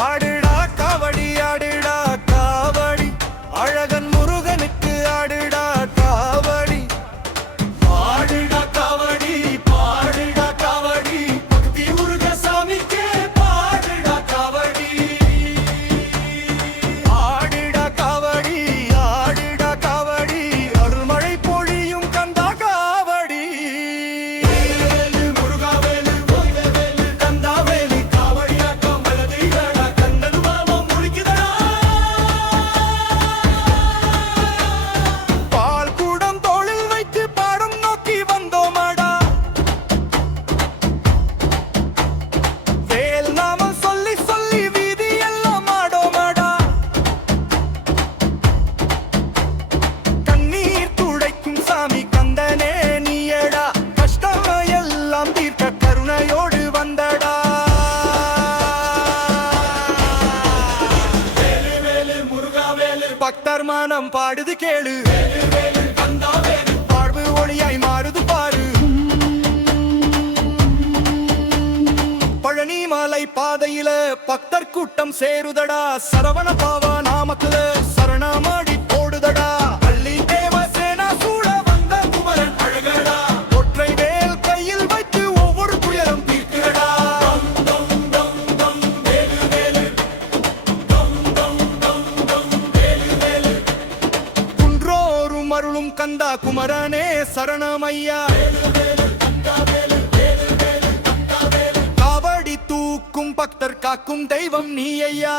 ஆடு பக்தர் மனம் பாடுது கேளு. வாழ்வு ஒளியாய் மாறுது பாரு. பழனி மலை பாதையில பக்தர் கூட்டம் சேருதடா. சரவண பாவா நாமத்துல குன்றோரும் கந்தா குமரனே சரணமையா. காவடி தூக்கும் பக்தர் காக்கும் தெய்வம் நீ ஐயா.